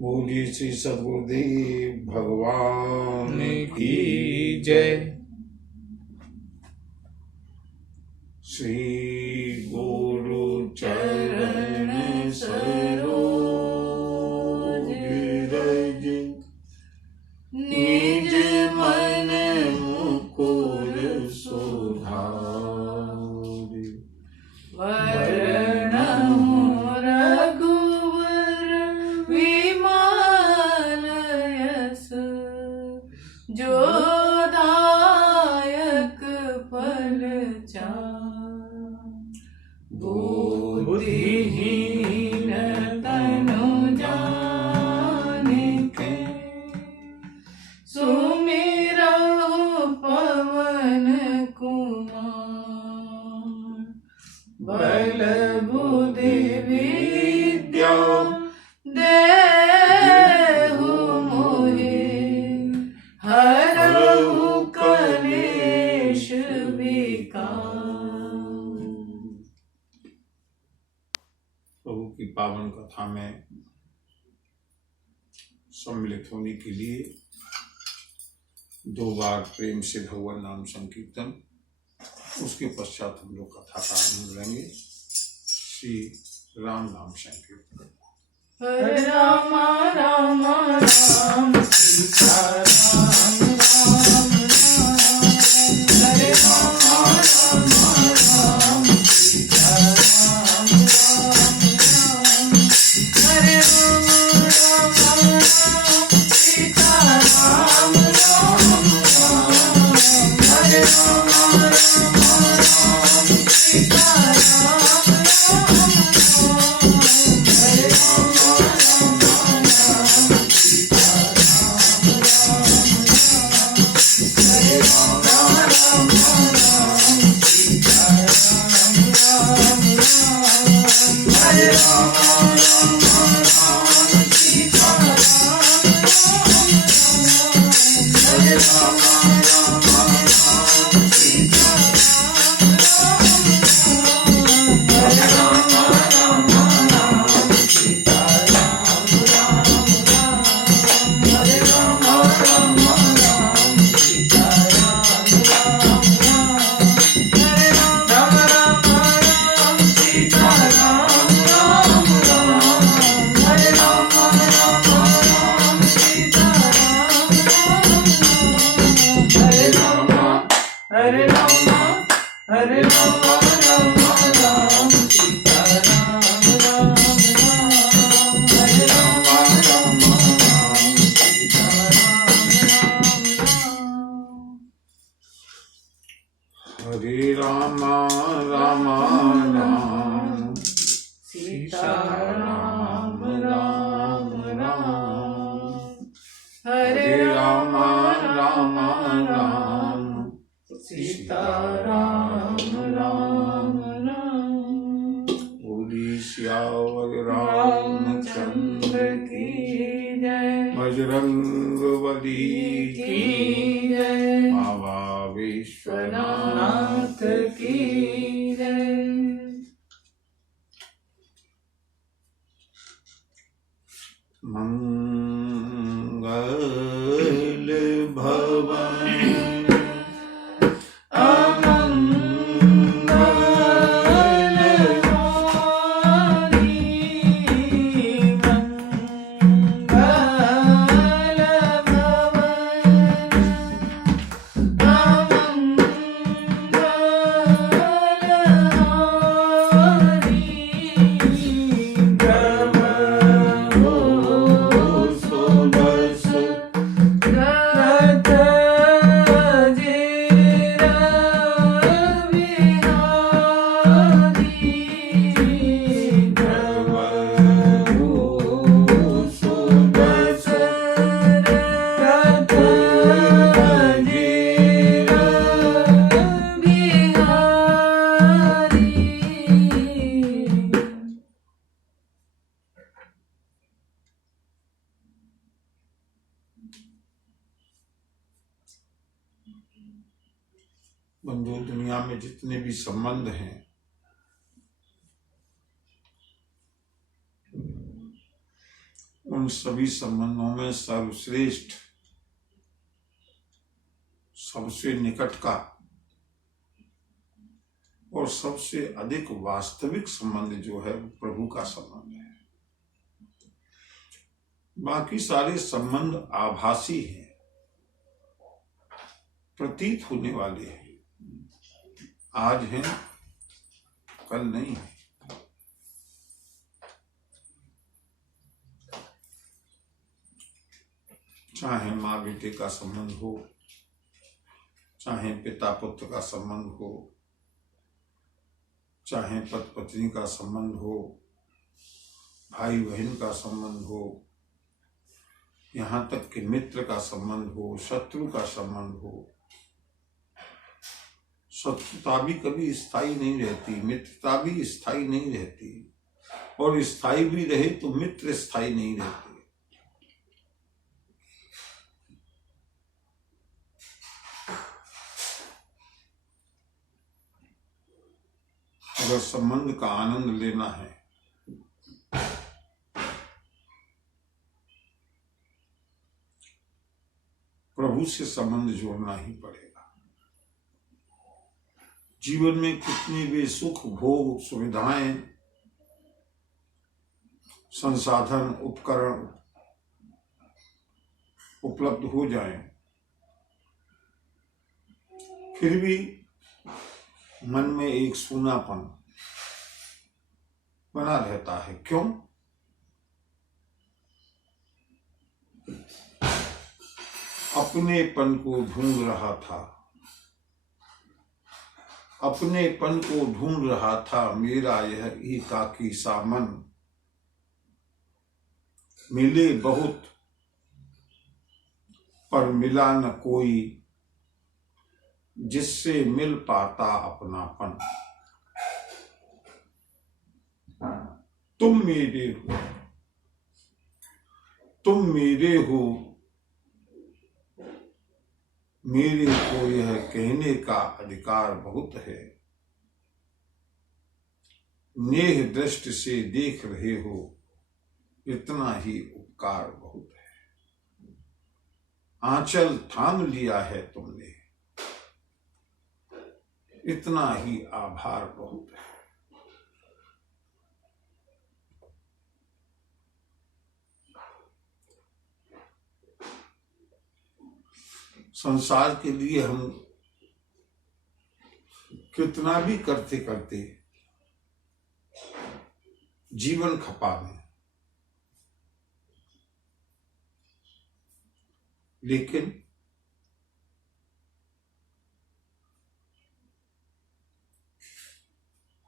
बोलिए श्री सद्गुरुदेव भगवान की जय। श्री गुरु चरण सरोज रज निज मन मुकुर सुधारि। वर्णमु रघुवर विमल यश जो दायक फल बुद्धिहीन तनु जानिके सुमिरहु पवन कुमार। बल बुद्धि विद्या देहु मोहि हरहु कलेश विकार। प्रभु की पावन कथा में सम्मिलित होने के लिए 2 बार प्रेम से भगवान नाम संकीर्तन, उसके पश्चात हम लोग कथा का आनंद लेंगे। श्री राम नाम संकीर्तन। हरे राम राम राम सीता राम राम राम। हरे राम राम राम सीता राम राम राम। हरे राम राम राम सीता राम राम राम। हरे राम राम राम सीता राम राम राम। हरे राम बजरंगबली की जय। बाबा विश्वनाथ की जय। मंगल भवन बंधु, दुनिया में जितने भी संबंध हैं उन सभी संबंधों में सर्वश्रेष्ठ, सबसे निकट का और सबसे अधिक वास्तविक संबंध जो है वो प्रभु का संबंध है। बाकी सारे संबंध आभासी हैं, प्रतीत होने वाले हैं, आज हैं कल नहीं है। चाहे माँ बेटे का संबंध हो, चाहे पिता पुत्र का संबंध हो, चाहे पति पत्नी का संबंध हो, भाई बहन का संबंध हो, यहाँ तक कि मित्र का संबंध हो, शत्रु का संबंध हो। शत्रुता भी कभी स्थायी नहीं रहती, मित्रता भी स्थायी नहीं रहती, और स्थायी भी रहे तो मित्र स्थायी नहीं रहते। अगर संबंध का आनंद लेना है प्रभु से संबंध जोड़ना ही पड़ेगा। जीवन में कितनी भी सुख भोग सुविधाएं संसाधन उपकरण उपलब्ध हो जाएं, फिर भी मन में एक सूनापन बना रहता है। क्यों? अपनेपन को ढूंढ रहा था, अपनेपन को ढूंढ रहा था मेरा यह एकाकी सा मन। मिले बहुत पर मिला न कोई, जिससे मिल पाता अपनापन। तुम मेरे हो, तुम मेरे हो, मेरे को यह कहने का अधिकार बहुत है। नेह दृष्टि से देख रहे हो, इतना ही उपकार बहुत है। आंचल थाम लिया है तुमने, इतना ही आभार बहुत है। संसार के लिए हम कितना भी करते करते जीवन खपा दें, लेकिन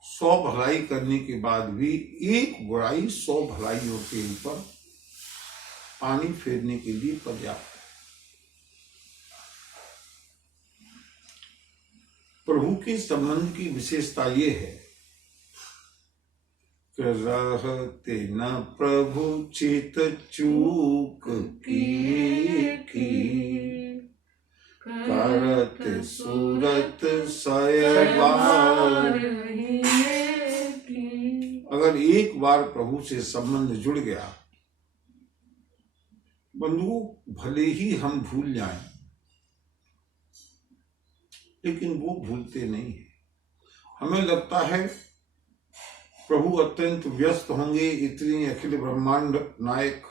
सौ भलाई करने के बाद भी एक बुराई 100 भलाइयों के ऊपर पानी फेरने के लिए पर्याप्त है। प्रभु के संबंध की विशेषता ये है कि रहते न प्रभु चित चूक की, करत सूरत सयबार। अगर एक बार प्रभु से संबंध जुड़ गया, बंधु भले ही हम भूल जाएं, लेकिन वो भूलते नहीं है। हमें लगता है प्रभु अत्यंत व्यस्त होंगे, इतनी अखिल ब्रह्मांड नायक,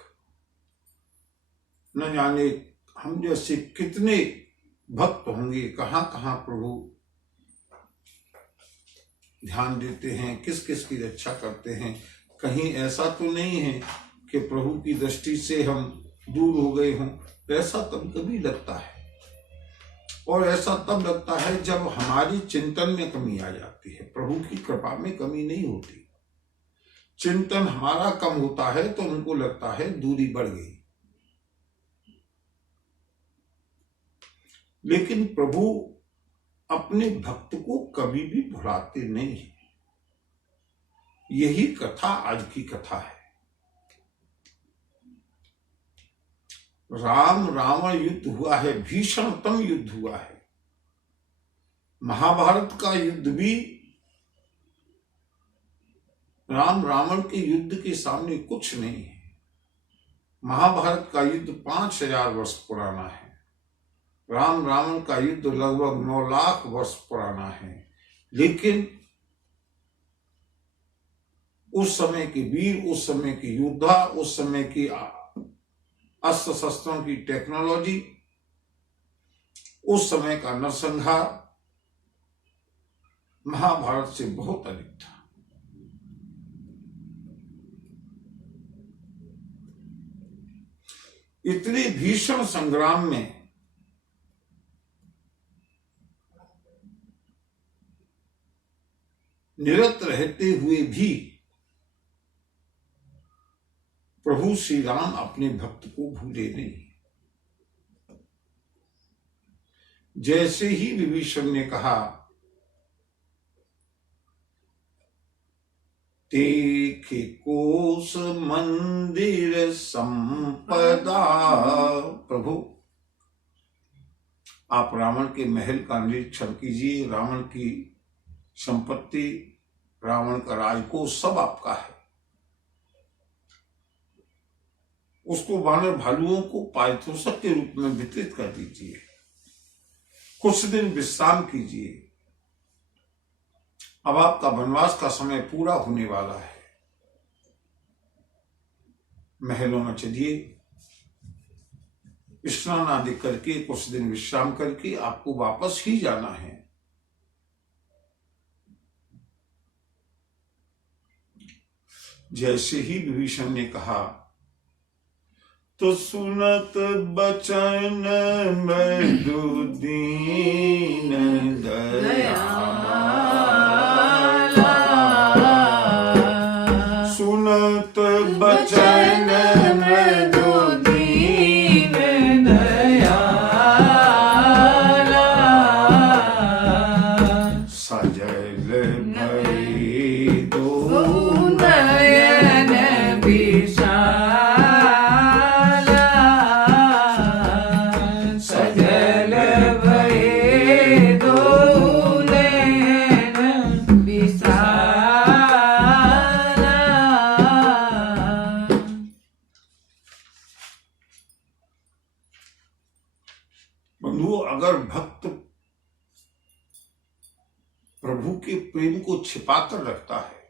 न जाने हम जैसे कितने भक्त होंगे, कहां कहां प्रभु ध्यान देते हैं, किस किस की रक्षा करते हैं। कहीं ऐसा तो नहीं है कि प्रभु की दृष्टि से हम दूर हो गए हों। ऐसा कभी कभी लगता है, और ऐसा तब लगता है जब हमारी चिंतन में कमी आ जाती है। प्रभु की कृपा में कमी नहीं होती, चिंतन हमारा कम होता है तो उनको लगता है दूरी बढ़ गई। लेकिन प्रभु अपने भक्त को कभी भी भुलाते नहीं है। यही कथा आज की कथा है। राम रावण युद्ध हुआ है, भीषणतम युद्ध हुआ है। महाभारत का युद्ध भी राम रावण के युद्ध के सामने कुछ नहीं है। महाभारत का युद्ध 5000 वर्ष पुराना है। राम रावण का युद्ध लगभग 9 लाख वर्ष पुराना है। लेकिन उस समय के वीर, उस समय के योद्धा, उस समय की अस्त्र शस्त्रों की टेक्नोलॉजी, उस समय का नरसंहार महाभारत से बहुत अधिक था। इतने भीषण संग्राम में निरत रहते हुए भी प्रभु श्री राम अपने भक्त को भूले नहीं। जैसे ही विभीषण ने कहा, देखे कोस मंदिर संपदा, प्रभु आप रावण के महल का निरीक्षण कीजिए, रावण की संपत्ति, रावण का राजकोष सब आपका है। उसको वानर भालुओं को पारितोषिक के रूप में वितरित कर दीजिए, कुछ दिन विश्राम कीजिए। अब आपका वनवास का समय पूरा होने वाला है। महलों में चलिए, स्नान आदि करके कुछ दिन विश्राम करके आपको वापस ही जाना है। जैसे ही विभीषण ने कहा, तो सुनत बचन मृदु दीन दयाला, सुनत बचन मृदु दीन दयाला, सजल भई दो नयन विशाल, अगर भक्त प्रभु के प्रेम को छिपाकर रखता है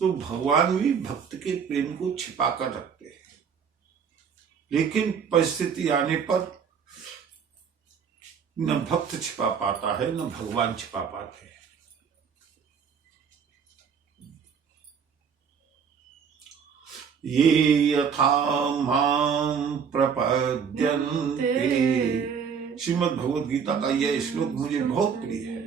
तो भगवान भी भक्त के प्रेम को छिपाकर रखते हैं। लेकिन परिस्थिति आने पर न भक्त छिपा पाता है, न भगवान छिपा पाते हैं। ये यथा मां प्रपद्यन्ते, श्रीमद् भगवद गीता का यह श्लोक मुझे बहुत प्रिय है।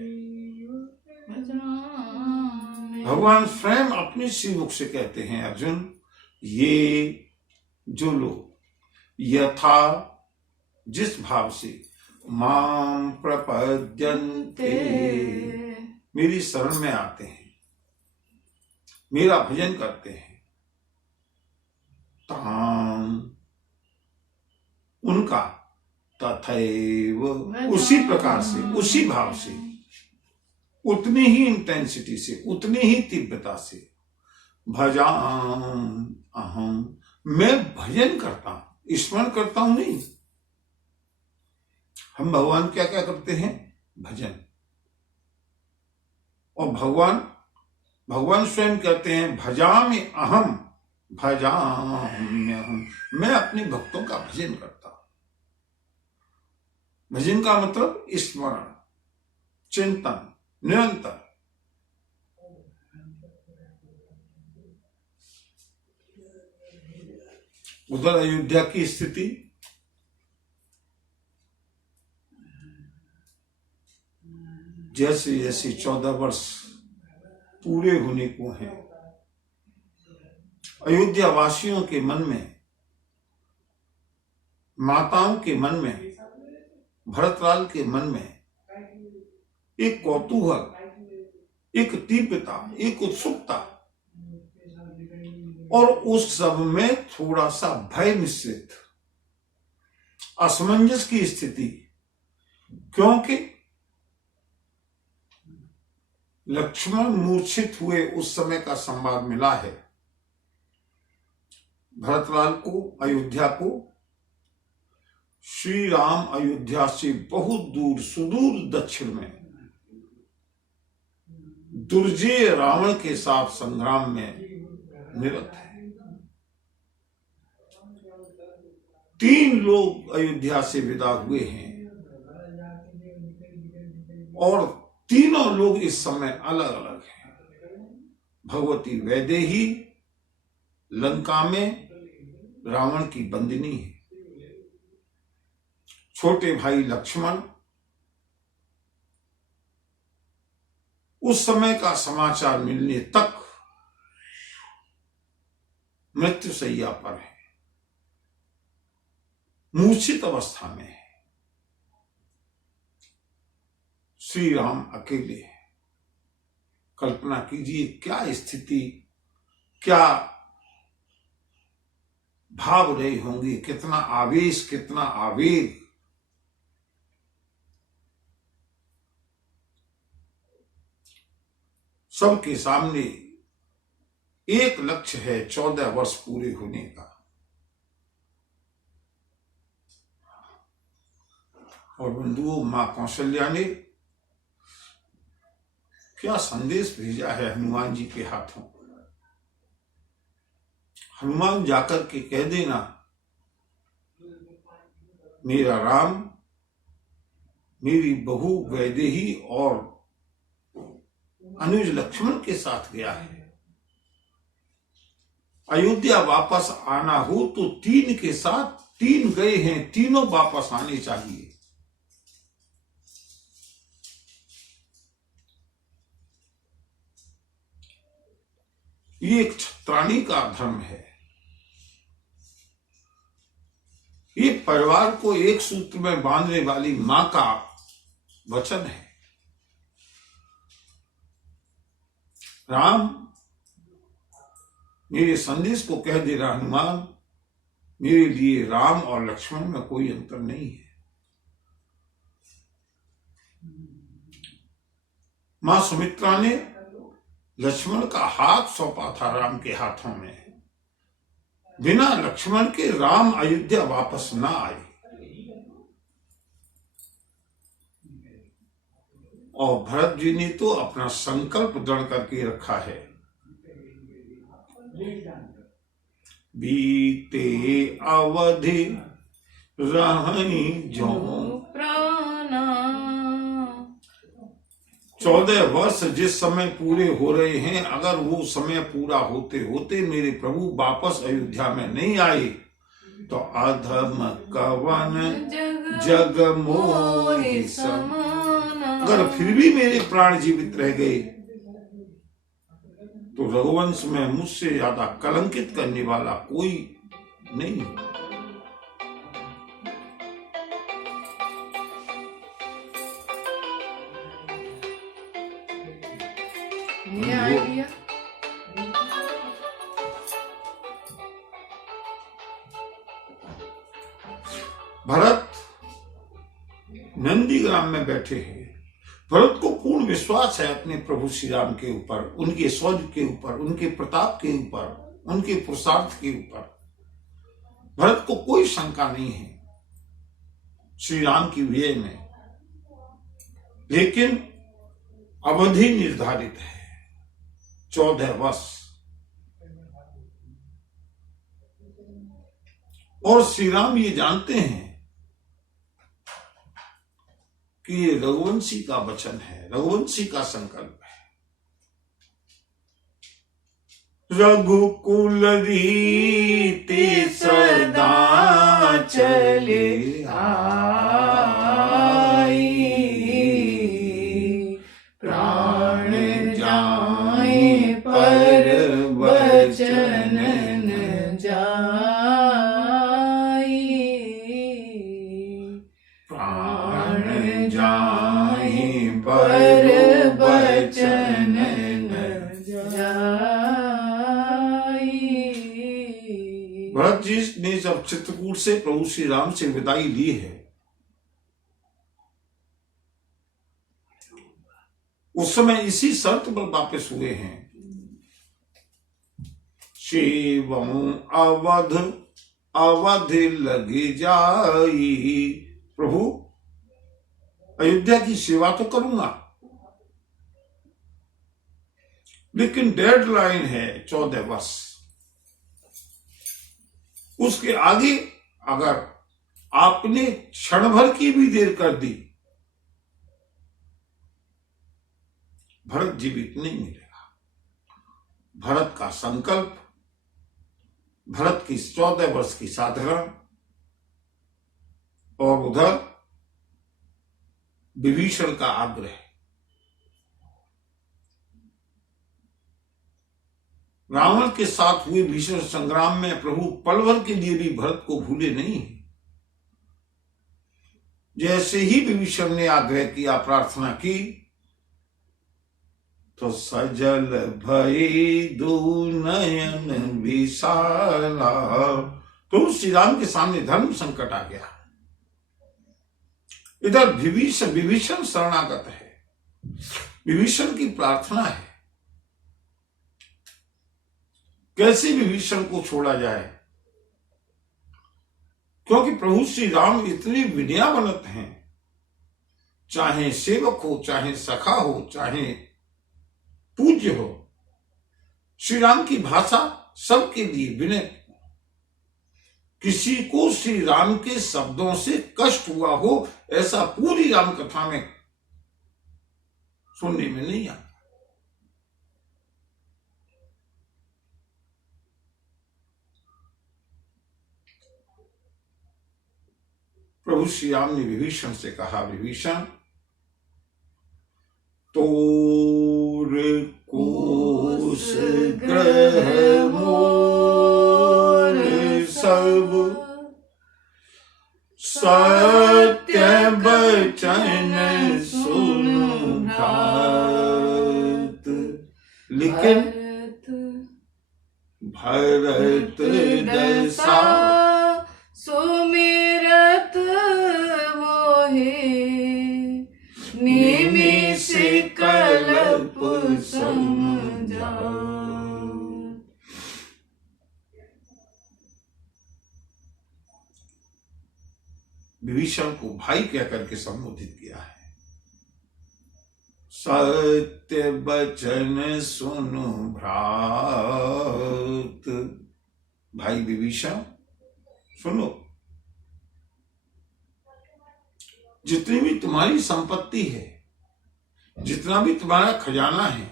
भगवान स्वयं अपने श्रीमुख से कहते हैं, अर्जुन ये जो लोग यथा जिस भाव से मां प्रपद्यन्ते मेरी शरण में आते हैं, मेरा भजन करते हैं, ताम उनका तथैव उसी प्रकार से, उसी भाव से, उतनी ही इंटेंसिटी से, उतनी ही तीव्रता से भजाम अहम, मैं भजन करता हूं, स्मरण करता हूं नहीं। हम भगवान क्या क्या करते हैं? भजन। और भगवान स्वयं कहते हैं भजामि अहम भजाम्यहम्, मैं अपने भक्तों का भजन करता हूं। भजन का मतलब स्मरण, चिंतन, निरंतर। उधर अयोध्या की स्थिति, जैसे जैसे 14 वर्ष पूरे होने को हैं, अयोध्या वासियों के मन में, माताओं के मन में, भरतलाल के मन में एक कौतूहल, एक तीव्रता, एक उत्सुकता और उस सब में थोड़ा सा भय मिश्रित, असमंजस की स्थिति। क्योंकि लक्ष्मण मूर्छित हुए उस समय का संवाद मिला है। भरतलाल को, अयोध्या को, श्री राम अयोध्या से बहुत दूर सुदूर दक्षिण में दुर्जय रावण के साथ संग्राम में निरत है। 3 लोग अयोध्या से विदा हुए हैं और तीनों लोग इस समय अलग अलग हैं। भगवती वैदेही लंका में रावण की बंदिनी है। छोटे भाई लक्ष्मण उस समय का समाचार मिलने तक मृत्युशैया पर है, मूर्छित अवस्था में है। श्री राम अकेले हैं। कल्पना कीजिए क्या स्थिति, क्या भाव रहे होंगे, कितना आवेश, कितना आवेग। सबके सामने एक लक्ष्य है, 14 वर्ष पूरे होने का। और बंधुओं, मां कौशल्या ने क्या संदेश भेजा है हनुमान जी के हाथों। हनुमान जाकर के कह देना, मेरा राम मेरी बहू वैदेही और अनुज लक्ष्मण के साथ गया है। अयोध्या वापस आना हो तो 3 के साथ 3 गए हैं, तीनों वापस आने चाहिए। ये एक क्षत्राणी का धर्म है। ये परिवार को एक सूत्र में बांधने वाली मां का वचन है। राम मेरे संदेश को कह दे रहा, हनुमान मेरे लिए राम और लक्ष्मण में कोई अंतर नहीं है। मां सुमित्रा ने लक्ष्मण का हाथ सौंपा था राम के हाथों में। बिना लक्ष्मण के राम अयोध्या वापस ना आए। और भरत जी ने तो अपना संकल्प दृढ़ करके रखा है। बीते अवधि रही जो प्राणा। 14 वर्ष जिस समय पूरे हो रहे हैं, अगर वो समय पूरा होते होते मेरे प्रभु वापस अयोध्या में नहीं आए तो अधम कवन जग मोहि समाना। अगर फिर भी मेरे प्राण जीवित रह गए तो रघुवंश में मुझसे ज्यादा कलंकित करने वाला कोई नहीं। ये आइडिया भरत नंदीग्राम में बैठे हैं। भरत को पूर्ण विश्वास है अपने प्रभु श्री राम के ऊपर, उनके शौर्य के ऊपर, उनके प्रताप के ऊपर, उनके पुरुषार्थ के ऊपर। भरत को कोई शंका नहीं है श्री राम की विजय में। लेकिन अवधि निर्धारित है 14 वर्ष। और श्री राम ये जानते हैं कि ये रघुवंशी का वचन है, रघुवंशी का संकल्प है। रघुकुल रीति सदा चले आई, प्राण जाए पर वचन न जाई। प्राण जाए पर वचन न जाई। भरत जी ने जब चित्रकूट से प्रभु श्री राम से विदाई ली है, उस समय इसी शर्त पर वापस हुए हैं। शिवम अवध अवध लग जाई। प्रभु अयोध्या की सेवा तो करूंगा, लेकिन डेडलाइन है 14 वर्ष। उसके आगे अगर आपने क्षण भर की भी देर कर दी, भरत जीवित नहीं मिलेगा। भरत का संकल्प, भरत की 14 वर्ष की साधना, और उधर विभीषण का आग्रह। रावण के साथ हुए भीषण संग्राम में प्रभु पल भर के लिए भी भरत को भूले नहीं। जैसे ही विभीषण ने आग्रह किया, प्रार्थना की, तो सजल भई दो नयन विशाला। तो श्री राम के सामने धर्म संकट आ गया। इधर विभीषण शरणागत है, विभीषण की प्रार्थना है। कैसे विभीषण को छोड़ा जाए, क्योंकि प्रभु श्री राम इतने विनयावनत हैं। चाहे सेवक हो, चाहे सखा हो, चाहे पूज्य हो, श्री राम की भाषा सबके लिए विनय। किसी को श्री राम के शब्दों से कष्ट हुआ हो, ऐसा पूरी राम कथा में सुनने में नहीं आता। प्रभु श्री राम ने विभीषण से कहा, विभीषण तोर कोस ग्रह मोर सब, सत्य बचन सुनु भ्रात। लेकिन भरत दशा सुमिरत मोहे, निमिष कल्प समझा। विभीषण को भाई कहकर के संबोधित किया है। सत्य बचन सुनो भ्रात। भाई विभीषण सुनो, जितनी भी तुम्हारी संपत्ति है, जितना भी तुम्हारा खजाना है,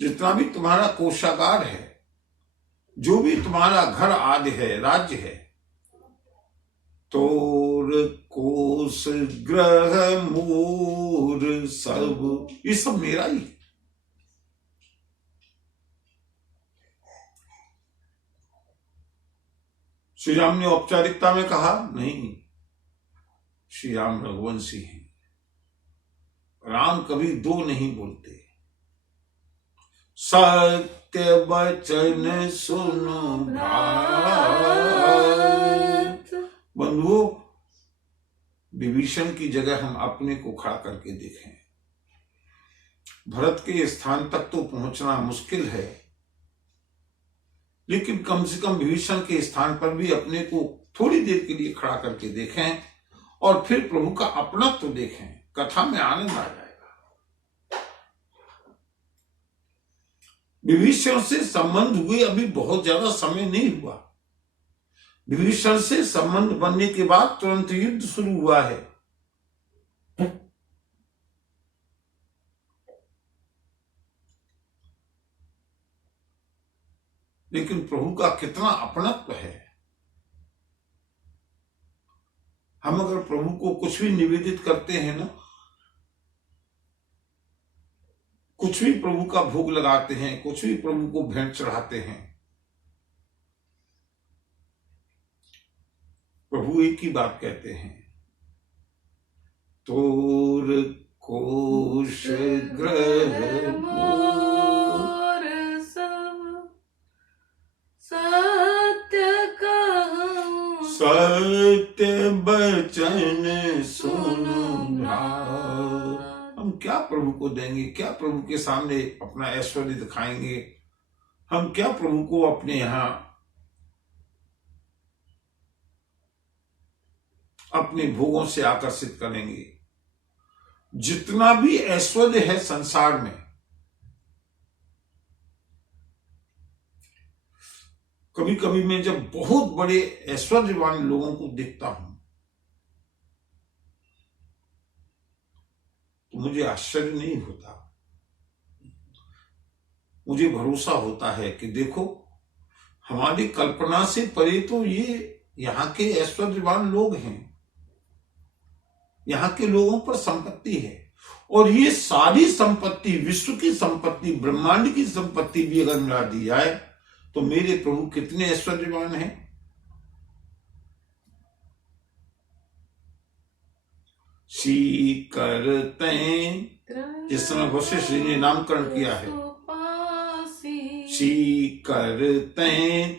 जितना भी तुम्हारा कोषागार है, जो भी तुम्हारा घर आदि है, राज्य है, तोर कोष ग्रह मोर सब, ये सब मेरा ही। श्री राम ने औपचारिकता में कहा, नहीं, श्री राम रघुवंशी हैं। राम कभी दो नहीं बोलते। सत्य वचन सुनो भ्रात। बंधुओं, विभीषण की जगह हम अपने को खड़ा करके देखें। भरत के स्थान तक तो पहुंचना मुश्किल है, लेकिन कम से कम विभीषण के स्थान पर भी अपने को थोड़ी देर के लिए खड़ा करके देखें और फिर प्रभु का अपनत्व देखें। कथा में आनंद आ जाएगा। विभीषण से संबंध हुए अभी बहुत ज्यादा समय नहीं हुआ। विभीषण से संबंध बनने के बाद तुरंत युद्ध शुरू हुआ है। लेकिन प्रभु का कितना अपनत्व है। हम अगर प्रभु को कुछ भी निवेदित करते हैं ना, कुछ भी प्रभु का भोग लगाते हैं, कुछ भी प्रभु को भेंट चढ़ाते हैं, प्रभु एक ही बात कहते हैं, तोर कोश ग्रह मोर सब, सत्य कहूं सत्य बचन सुनो भ्रात। हम क्या प्रभु को देंगे, क्या प्रभु के सामने अपना ऐश्वर्य दिखाएंगे। हम क्या प्रभु को अपने यहां अपने भोगों से आकर्षित करेंगे? जितना भी ऐश्वर्य है संसार में, कभी कभी मैं जब बहुत बड़े ऐश्वर्यवान लोगों को देखता हूं तो मुझे आश्चर्य नहीं होता। मुझे भरोसा होता है कि देखो, हमारी कल्पना से परे तो ये यहाँ के ऐश्वर्यवान लोग हैं, यहाँ के लोगों पर संपत्ति है। और ये सारी संपत्ति, विश्व की संपत्ति, ब्रह्मांड की संपत्ति भी अगर मिला दी जाए तो मेरे प्रभु कितने ऐश्वर्यवान हैं। करते जिस समय वशिष्ठ जी ने नामकरण किया है, करते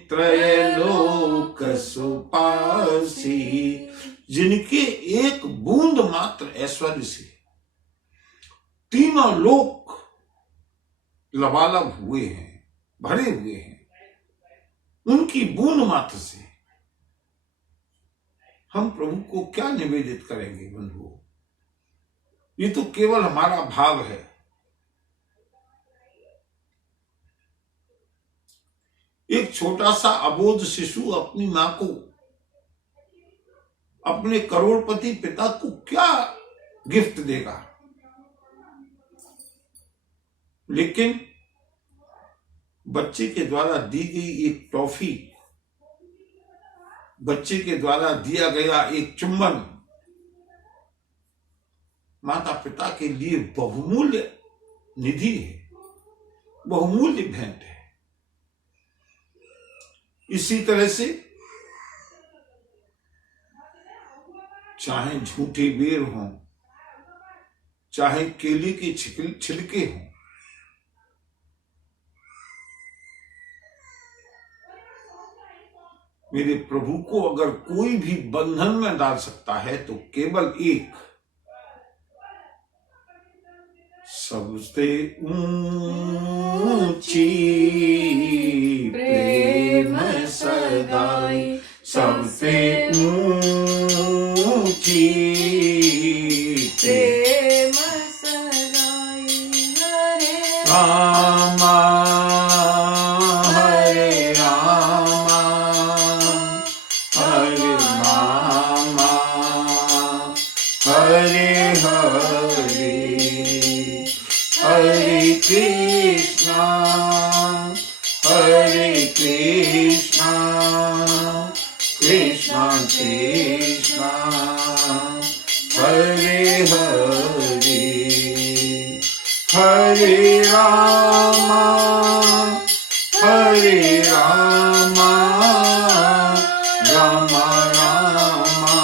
त्रैलोक सुपासी, जिनके एक बूंद मात्र ऐश्वर्य से तीनों लोक लबालब हुए हैं, भरे हुए हैं। उनकी बूंद मात्र से हम प्रभु को क्या निवेदित करेंगे बंधुओं? ये तो केवल हमारा भाव है। एक छोटा सा अबोध शिशु अपनी मां को, अपने करोड़पति पिता को क्या गिफ्ट देगा? लेकिन बच्चे के द्वारा दी गई एक टॉफी, बच्चे के द्वारा दिया गया एक चुंबन माता पिता के लिए बहुमूल्य निधि है, बहुमूल्य भेंट है। इसी तरह से चाहे झूठे बेर हों, चाहे केले के छिलके हों, मेरे प्रभु को अगर कोई भी बंधन में डाल सकता है तो केवल एक, सबसे ऊंची प्रेम सगाई, सबसे ऊंची प्रेम सगाई, हरे रामा हरे रामा हरे रामा हरे हरे हरे कृष्णा कृष्णा कृष्णा हरे हरे हरे रामा रामा रामा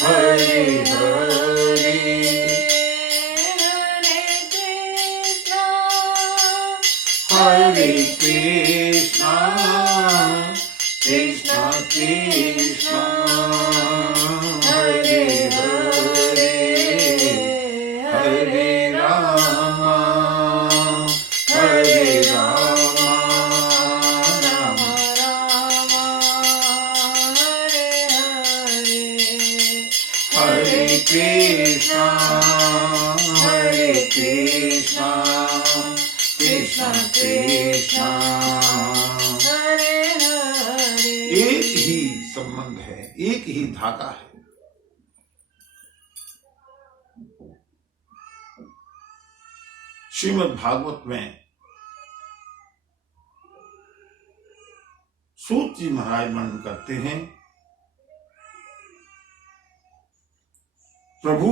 हरे हरे हरे कृष्णा कृष्णा कृष्णा हरे हरे हरे रामा राम राम हरे हरे हरे कृष्णा कृष्णा कृष्णा हरे हरे। एक ही संबंध है, एक ही धागा है। श्रीमद् भागवत में सूत जी महाराज वर्णन करते हैं, प्रभु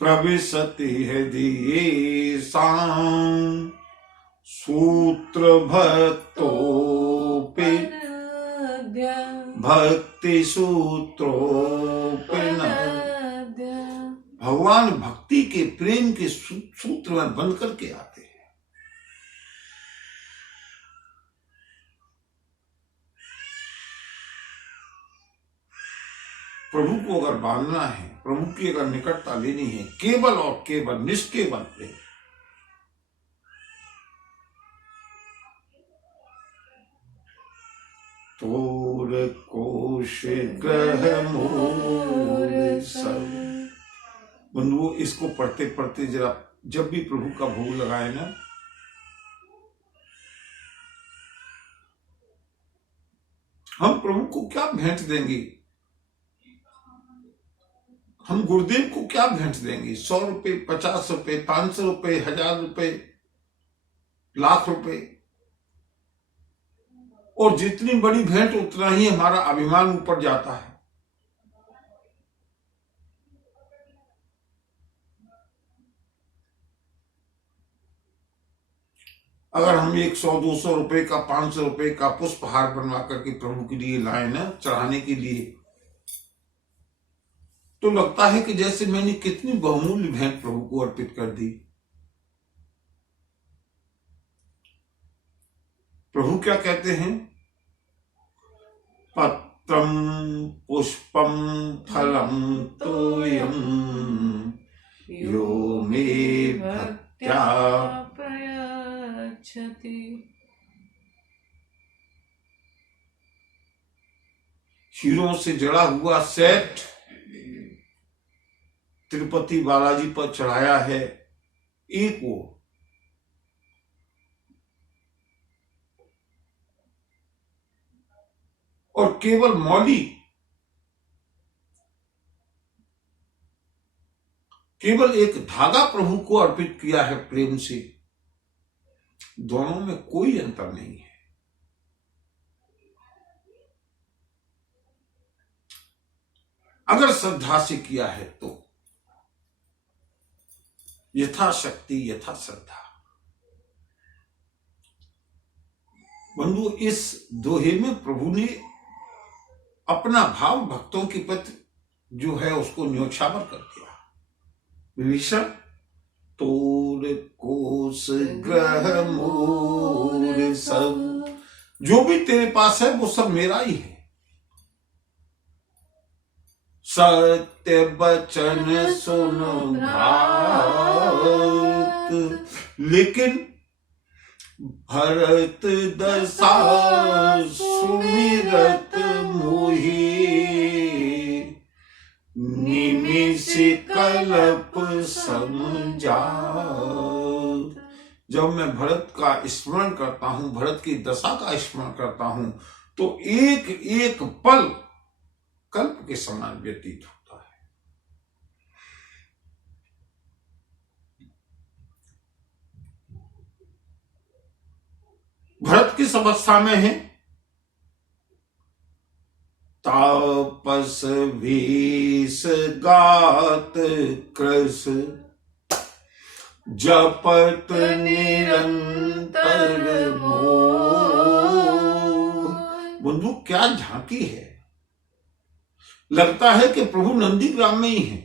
प्रविशति हृदयेषां सूत्र भक्तोपि भक्ति सूत्रोपि न। भगवान भक्ति के प्रेम के सूत्र में बंध करके आते हैं। प्रभु को अगर बांधना है, प्रभु की अगर निकटता लेनी है, केवल और केवल निष्केवल प्रेम, तोर कोश ग्रह मोर सब। बंधुओं, इसको पढ़ते पढ़ते जरा जब भी प्रभु का भोग लगाए ना, हम प्रभु को क्या भेंट देंगे, हम गुरुदेव को क्या भेंट देंगे? 100 रुपए, 50 रुपए, 500 रुपए, 1000 रुपए, लाख रुपए। और जितनी बड़ी भेंट उतना ही हमारा अभिमान ऊपर जाता है। अगर हम 100-200 रुपए का, 500 रुपए का पुष्पहार बनवा करके प्रभु के लिए लाए ना, चढ़ाने के लिए, तो लगता है कि जैसे मैंने कितनी बहुमूल्य भेंट प्रभु को अर्पित कर दी। प्रभु क्या कहते हैं? पत्रम पुष्पम फलम तोयम यो मे भक्त्या प्रयच्छति। हीरों से जड़ा हुआ सेट तिरुपति बालाजी पर चढ़ाया है, एक वो। और केवल मौली, केवल एक धागा प्रभु को अर्पित किया है प्रेम से। दोनों में कोई अंतर नहीं है। अगर श्रद्धा से किया है तो यथाशक्ति यथा श्रद्धा। बंधु, इस दोहे में प्रभु ने अपना भाव भक्तों के प्रति जो है उसको न्योछावर कर दिया। विभीषण, तोर कोस ग्रह मोर सब, जो भी तेरे पास है वो सब मेरा ही है। सत्य बचन सुनो भात, लेकिन भरत दशा सुमिरत मोहि, निमिष कल्प समझात। जब मैं भरत का स्मरण करता हूं, भरत की दशा का स्मरण करता हूं, तो एक एक पल कल्प के समान व्यतीत होता है। भरत किस अवस्था में है? तापस वेश गात कृस, जपत निरंतर मोह। बंधु, क्या झांकी है! लगता है कि प्रभु नंदीग्राम में ही है,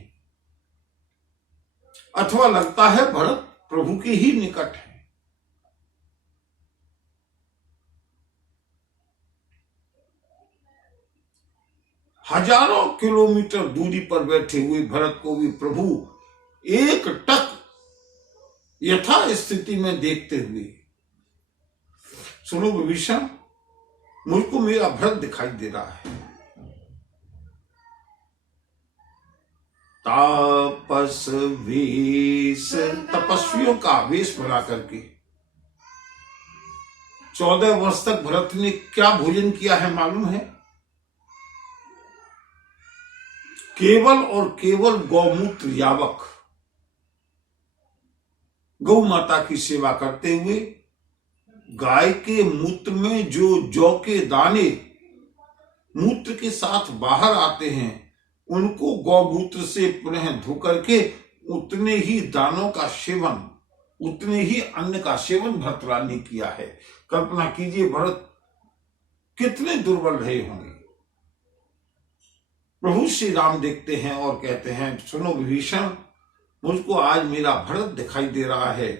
अथवा लगता है भरत प्रभु के ही निकट है। हजारों किलोमीटर दूरी पर बैठे हुए भरत को भी प्रभु एक टक यथा स्थिति में देखते हुए, सुनो विभीषण, मुझको मेरा भरत दिखाई दे रहा है। तापस वेश, तपस्वियों का वेश बना करके 14 वर्ष तक भरत ने क्या भोजन किया है मालूम है? केवल और केवल गौमूत्र यावक, गौ माता की सेवा करते हुए गाय के मूत्र में जो जौ के दाने मूत्र के साथ बाहर आते हैं, उनको गौमूत्र से पुनः धो करके उतने ही दानों का सेवन, उतने ही अन्न का सेवन भरतलाल ने किया है। कल्पना कीजिए भरत कितने दुर्बल रहे होंगे। प्रभु श्री राम देखते हैं और कहते हैं, सुनो विभीषण, मुझको आज मेरा भरत दिखाई दे रहा है।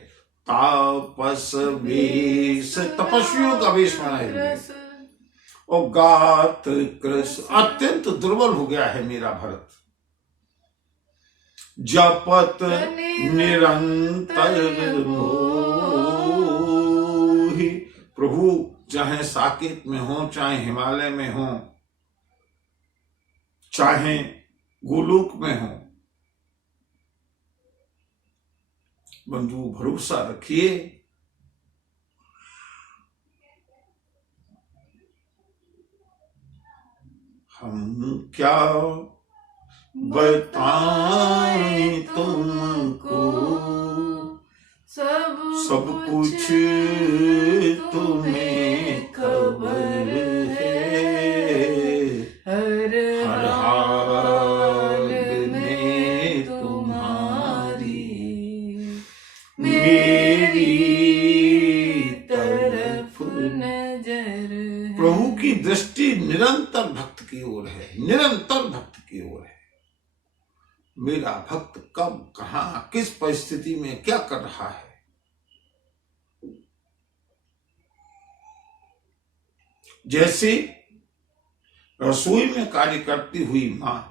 तापस वेश, तपस्वियों का वेश बनाए हुए, और गात कृष, अत्यंत दुर्बल हो गया है मेरा भरत। जपत निरंतर मोहि, प्रभु चाहे साकेत में हो, चाहे हिमालय में हो, चाहे गोलोक में हो, बंधु भरोसा रखिए, हम क्या बताएं तुमको, सब कुछ तुम्हें खबर है, हर हर हाल में तुम्हारी मेरी तरफ नजर है। प्रभु की दृष्टि निरंतर भक्त की ओर है, निरंतर भक्त की ओर है। मेरा भक्त कब, कहां, किस परिस्थिति में क्या कर रहा है, जैसे रसोई में कार्य करती हुई मां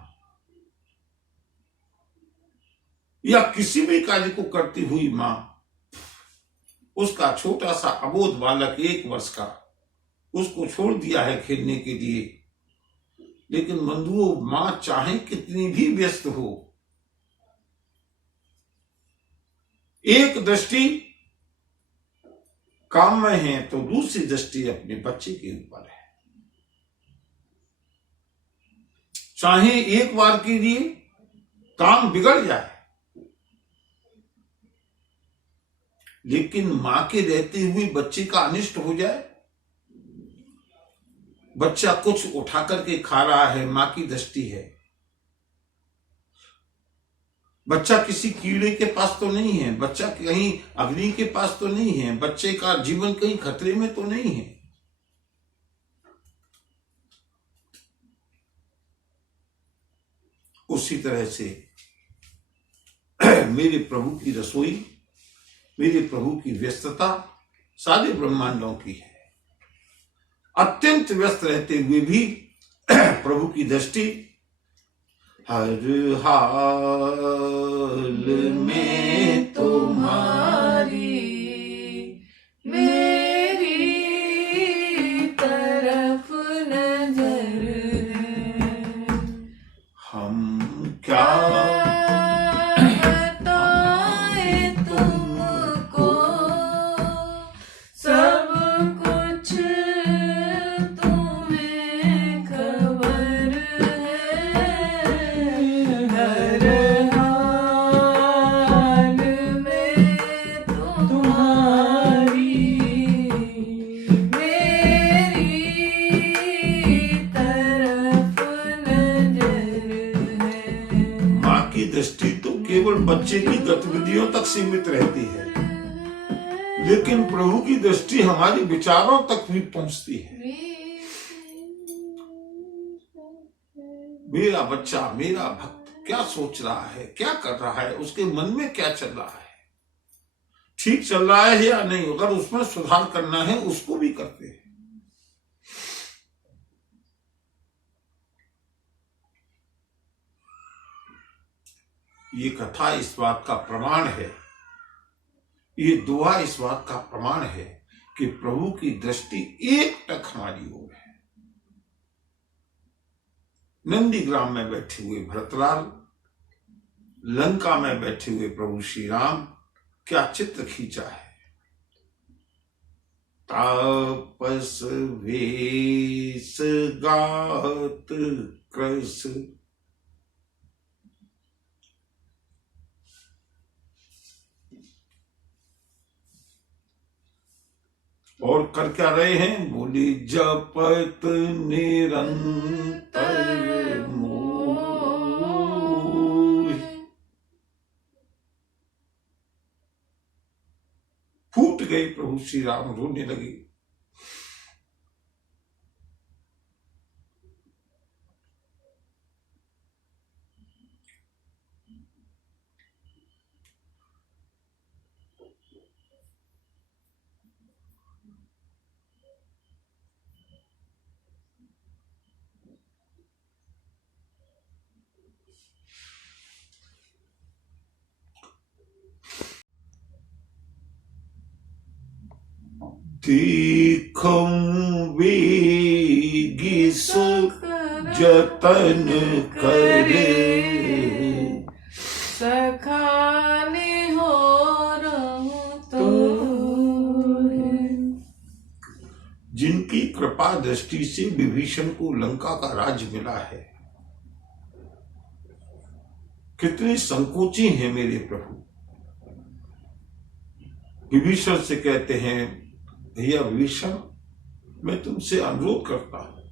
या किसी भी कार्य को करती हुई मां, उसका छोटा सा अबोध बालक 1 वर्ष का, उसको छोड़ दिया है खेलने के लिए, लेकिन बंधुओं मां चाहे कितनी भी व्यस्त हो, एक दृष्टि काम में है तो दूसरी दृष्टि अपने बच्चे के ऊपर है। चाहे एक बार के लिए काम बिगड़ जाए, लेकिन मां के रहते हुए बच्चे का अनिष्ट हो जाए, बच्चा कुछ उठा करके खा रहा है, मां की दृष्टि है, बच्चा किसी कीड़े के पास तो नहीं है, बच्चा कहीं अग्नि के पास तो नहीं है, बच्चे का जीवन कहीं खतरे में तो नहीं है, उसी तरह से मेरे प्रभु की रसोई, मेरे प्रभु की व्यस्तता सारे ब्रह्मांडों की है। अत्यंत व्यस्त रहते हुए भी प्रभु की दृष्टि हर हाल में तुम्हारी मेरी तरफ नजर है। हम क्या बताएं तुमको, सब कुछ तुम्हें खबर है, हर हाल में तुम्हारी मेरी तरफ नजर है। मां की दृष्टि तो केवल बच्चे की गतिविधियों तक सीमित रहती है, लेकिन प्रभु की दृष्टि हमारे विचारों तक भी पहुंचती है। मेरा बच्चा, मेरा भक्त क्या सोच रहा है, क्या कर रहा है, उसके मन में क्या चल रहा है, ठीक चल रहा है या नहीं, अगर उसमें सुधार करना है उसको भी करते हैं। ये कथा इस बात का प्रमाण है, ये दुआ इस बात का प्रमाण है कि प्रभु की दृष्टि एक टक हमारी ओर है। नंदीग्राम में बैठे हुए भरतलाल, लंका में बैठे हुए प्रभु श्री राम, क्या चित्र खींचा है। तापस वेश गात कृष्ण, और कर क्या रहे हैं, बोली जपत निरंतर मोहि। फूट गए प्रभु श्री राम, रोने लगे। देखो वेगी सो जतन करे, सखाने हो रहूं तो। जिनकी कृपा दृष्टि से विभीषण को लंका का राज्य मिला है, कितने संकोची हैं मेरे प्रभु। विभीषण से कहते हैं, भैया विभीषण, मैं तुमसे अनुरोध करता हूं,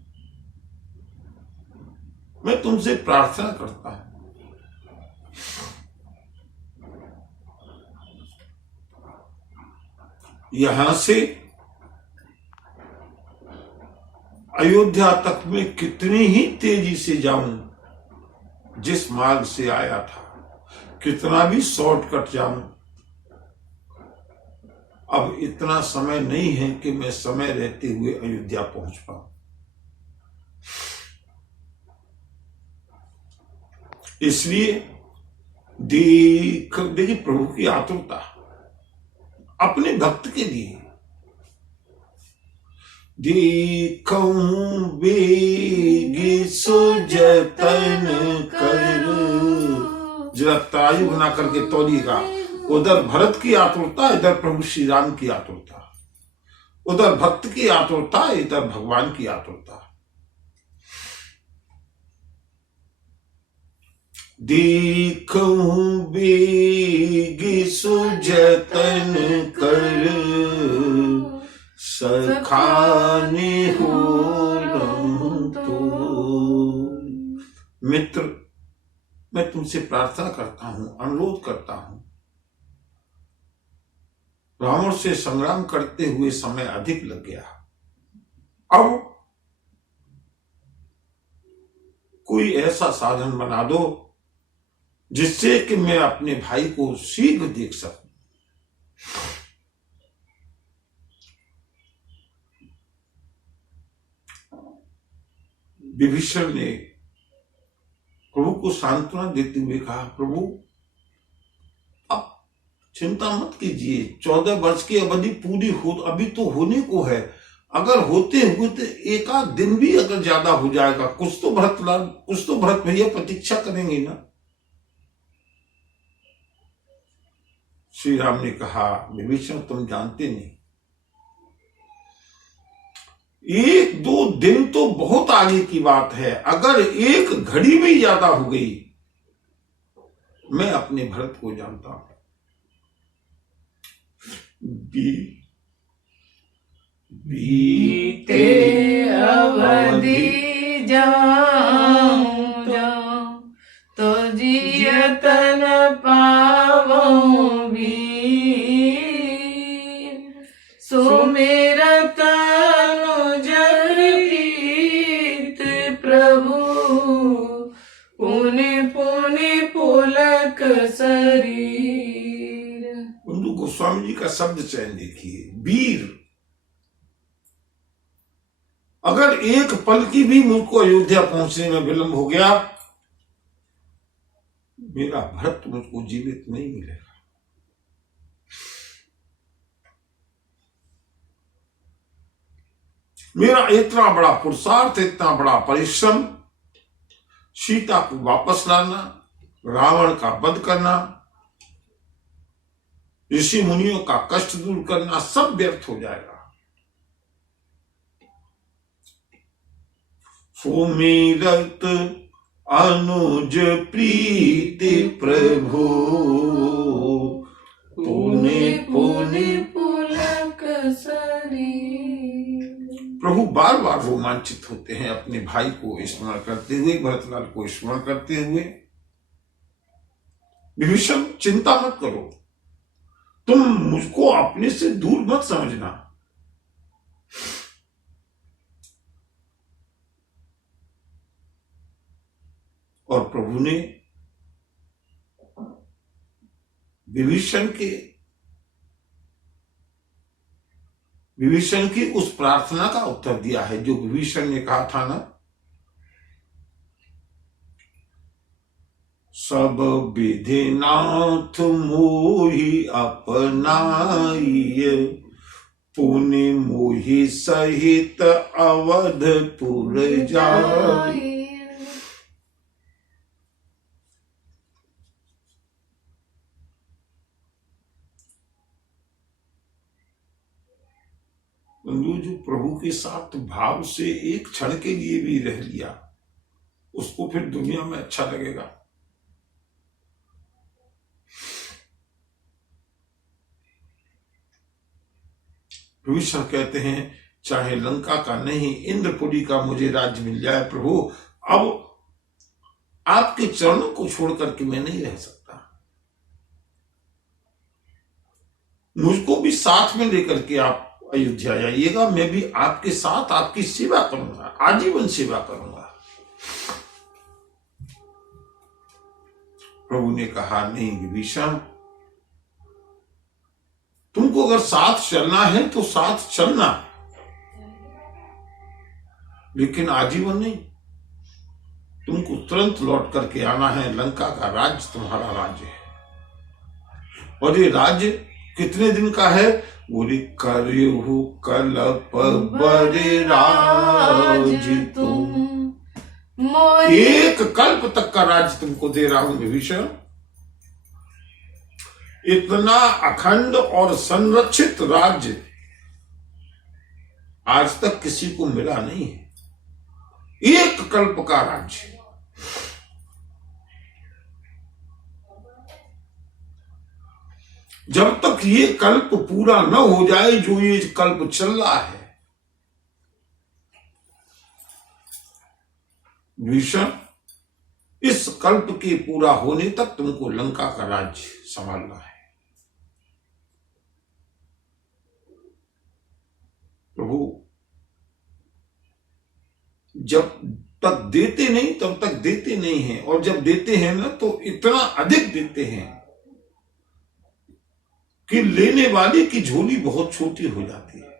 मैं तुमसे प्रार्थना करता हूं, यहां से अयोध्या तक में कितनी ही तेजी से जाऊं, जिस मार्ग से आया था, कितना भी शॉर्टकट जाऊं, अब इतना समय नहीं है कि मैं समय रहते हुए अयोध्या पहुंच पाऊं। इसलिए देखिए प्रभु की आतुरता अपने भक्त के लिए। देखूं वेगी सो जतन करूं, जरा तायु बना करके तोड़िएगा। उधर भरत की आतुरता, इधर प्रभु श्री राम की आतुरता, उधर भक्त की आतुरता, इधर भगवान की आतुरता। देखूं वेगी सो जतन करूं, सखाने हो रहूं तो। मित्र, मैं तुमसे प्रार्थना करता हूं, अनुरोध करता हूं। रावण से संग्राम करते हुए समय अधिक लग गया, अब कोई ऐसा साधन बना दो जिससे कि मैं अपने भाई को शीघ्र देख सकूं। विभीषण ने प्रभु को सांत्वना देते हुए कहा, प्रभु अब चिंता मत कीजिए, 14 वर्ष की अवधि पूरी हो, अभी तो होने को है। अगर होते हुए तो एक आध दिन भी अगर ज्यादा हो जाएगा, कुछ तो भरत भैया प्रतीक्षा करेंगे ना। श्री राम ने कहा, विभीषण तुम जानते नहीं, 1-2 दिन तो बहुत आगे की बात है, अगर एक घड़ी भी ज्यादा हो गई, मैं अपने भरत को जानता हूं। बीते अवधि जाऊं तो जियतन पावऊं वीर, सो मेरा तनु जगीत प्रभु, पुनि पुनि पुलक शरीर। उनको गोस्वामी जी का शब्द चयन देखिए, वीर। अगर एक पल की भी मुझको अयोध्या पहुंचने में विलंब हो गया, मेरा भरत मुझको जीवित नहीं मिलेगा। मेरा इतना बड़ा पुरुषार्थ, इतना बड़ा परिश्रम, सीता को वापस लाना, रावण का वध करना, ऋषि मुनियों का कष्ट दूर करना, सब व्यर्थ हो जाएगा। सुमिरत अनुज प्रीति प्रभु, पुनि पुनि पुलक शरीर। प्रभु बार बार रोमांचित होते हैं अपने भाई को स्मरण करते हुए, भरतलाल को स्मरण करते हुए। विभीषण चिंता मत करो, तुम मुझको अपने से दूर मत समझना। और प्रभु ने विभीषण की उस प्रार्थना का उत्तर दिया है, जो विभीषण ने कहा था ना, सब विधिनाथ मोहि अपनाइए, पुनि मोहि सहित अवधपुर जाए। जो प्रभु के साथ भाव से एक क्षण के लिए भी रह लिया, उसको फिर दुनिया में अच्छा लगेगा। विभीषण कहते हैं चाहे लंका का नहीं इंद्रपुरी का मुझे राज्य मिल जाए प्रभु, अब आपके चरणों को छोड़ करके मैं नहीं रह सकता। मुझको भी साथ में लेकर के आप अयोध्या जाइएगा, मैं भी आपके साथ आपकी सेवा करूंगा, आजीवन सेवा करूंगा। प्रभु ने कहा नहीं विभीषण, तुमको अगर साथ चलना है तो साथ चलना, लेकिन आजीवन नहीं। तुमको तुरंत लौट करके आना है, लंका का राज्य तुम्हारा राज्य है। और ये राज्य कितने दिन का है? बोली करहु कल्प बरे राज तुम, एक कल्प तक का राज्य तुमको दे रहा हूं विभीषण। इतना अखंड और संरक्षित राज्य आज तक किसी को मिला नहीं है, एक कल्प का राज्य। जब तक ये कल्प पूरा न हो जाए, जो ये कल्प चल रहा है भीषण, इस कल्प के पूरा होने तक तुमको लंका का राज्य संभालना है। प्रभु जब तक देते नहीं तब तक देते नहीं हैं, और जब देते हैं ना तो इतना अधिक देते हैं कि लेने वाले की झोली बहुत छोटी हो जाती है।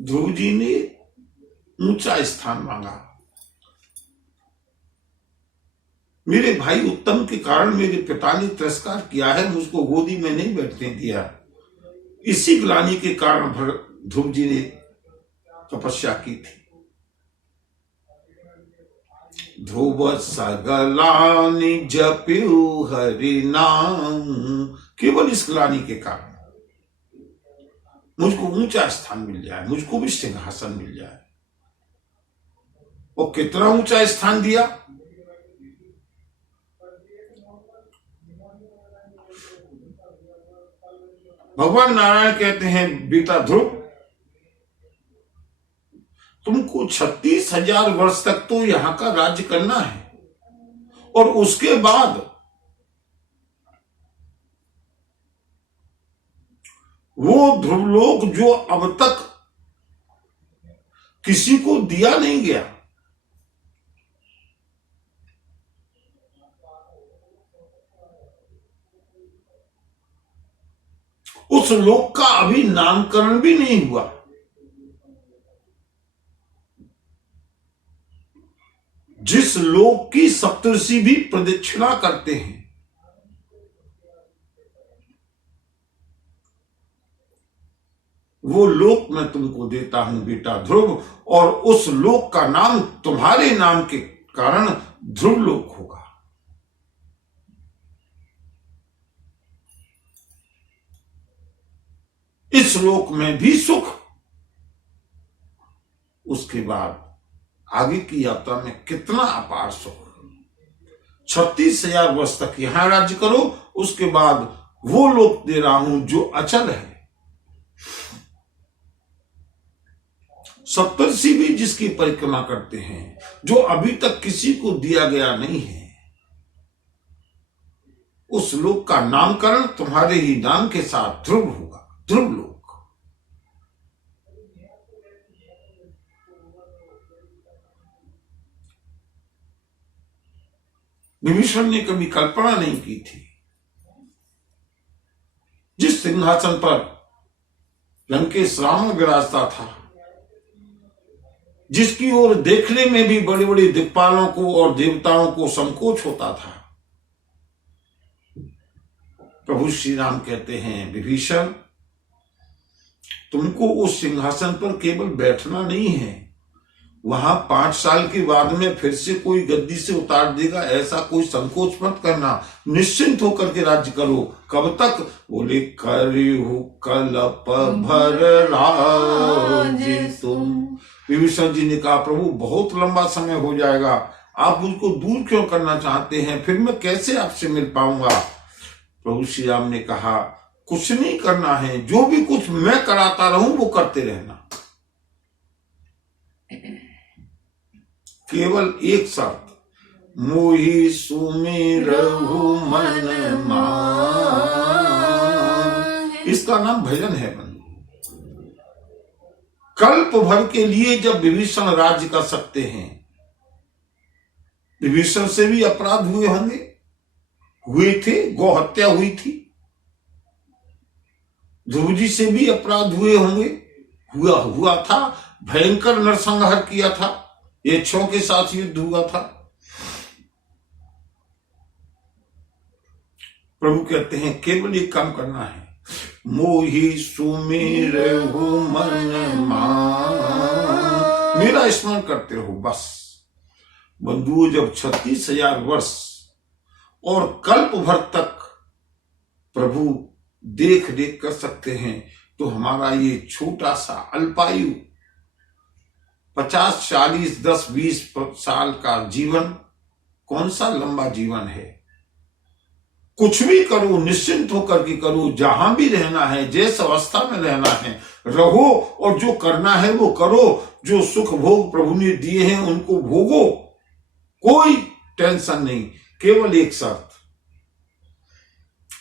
ध्रुव जी ने ऊंचा स्थान मांगा। मेरे भाई उत्तम के कारण मेरे पिता ने तिरस्कार किया है, मुझको गोदी में नहीं बैठने दिया। इसी ग्लानि के कारण ध्रुव जी ने तपस्या की थी। ध्रुव सगलानि जप्यु हरि नाम, केवल इस ग्लानि के कारण मुझको ऊंचा स्थान मिल जाए, मुझको भी सिंहासन मिल जाए। और कितना ऊंचा स्थान दिया? भगवान नारायण कहते हैं बेटा ध्रुव, तुमको 36,000 वर्ष तक तो यहां का राज्य करना है, और उसके बाद वो ध्रुवलोक जो अब तक किसी को दिया नहीं गया, उस लोक का अभी नामकरण भी नहीं हुआ। जिस लोक की सप्तऋषि भी प्रदक्षिणा करते हैं, वो लोक मैं तुमको देता हूं बेटा ध्रुव, और उस लोक का नाम तुम्हारे नाम के कारण ध्रुव लोक होगा। इस लोक में भी सुख, उसके बाद आगे की यात्रा में कितना अपार सुख। 36,000 वर्ष तक यहां राज्य करो, उसके बाद वो लोक दे रहा हूं जो अचल है। सप्तऋषि भी जिसकी परिक्रमा करते हैं, जो अभी तक किसी को दिया गया नहीं है, उस लोक का नामकरण तुम्हारे ही नाम के साथ ध्रुव होगा, ध्रुव लोक। विभीषण ने कभी कल्पना नहीं की थी, जिस सिंहासन पर लंकेश रावण विराजता था, जिसकी ओर देखने में भी बड़े बड़े दिक्पालों को और देवताओं को संकोच होता था, प्रभु श्री राम कहते हैं, विभीषण तुमको उस सिंहासन पर केवल बैठना नहीं है, वहां 5 साल के बाद में फिर से कोई गद्दी से उतार देगा, ऐसा कोई संकोच मत करना, निश्चिंत होकर के राज्य करो। कब तक? बोले करिहु कल्प भर राज तुम। विभीषण जी ने कहा, प्रभु बहुत लंबा समय हो जाएगा, आप मुझको दूर क्यों करना चाहते हैं, फिर मैं कैसे आपसे मिल पाऊंगा। प्रभु श्री राम ने कहा, कुछ नहीं करना है, जो भी कुछ मैं कराता रहूं वो करते रहना, केवल एक शर्त, मोहि सुमिरहु मन माहि। इसका नाम भजन है बंधु। कल्प भर के लिए जब विभीषण राज्य कर सकते हैं, विभीषण से भी अपराध हुए होंगे, हुए थे, गौ हत्या हुई थी, ध्रुव जी से भी अपराध हुए होंगे, हुआ था, भयंकर नरसंहार किया था, यक्षों के साथ युद्ध हुआ था। प्रभु कहते हैं केवल एक काम करना है, मोहि सुमिरहु मन माहि, मेरा स्मरण करते रहो बस। बंधुओं, जब 36,000 वर्ष और कल्प भर तक प्रभु देख रेख कर सकते हैं, तो हमारा ये छोटा सा अल्पायु 50, 40, 10, 20 साल का जीवन कौन सा लंबा जीवन है। कुछ भी करो, निश्चिंत होकर के करो, जहां भी रहना है, जिस अवस्था में रहना है रहो, और जो करना है वो करो, जो सुख भोग प्रभु ने दिए हैं उनको भोगो, कोई टेंशन नहीं। केवल एक शर्त,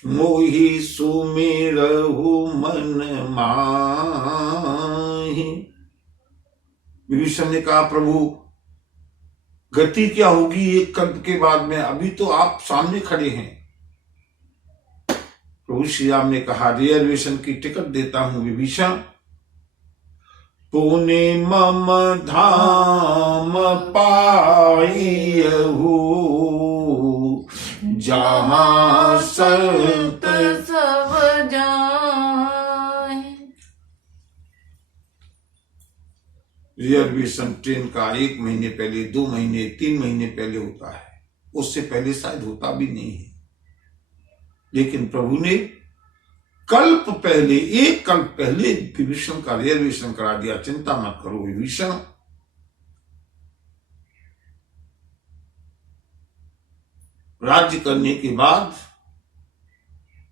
मोहि सुमिरहु मन माहि। विभीषण ने कहा, प्रभु गति क्या होगी एक कल्प के बाद में, अभी तो आप सामने खड़े हैं। प्रभु श्री राम ने कहा, रिजर्वेशन की टिकट देता हूं विभीषण, पुने मम धाम पाइहु, जहां संत सब जाए। रिजर्वेशन ट्रेन का 1 महीने पहले, 2 महीने, 3 महीने पहले होता है, उससे पहले शायद होता भी नहीं है। लेकिन प्रभु ने कल्प पहले, 1 कल्प पहले विभीषण का रिजर्वेशन करा दिया। चिंता मत करो विभीषण, राज्य करने के बाद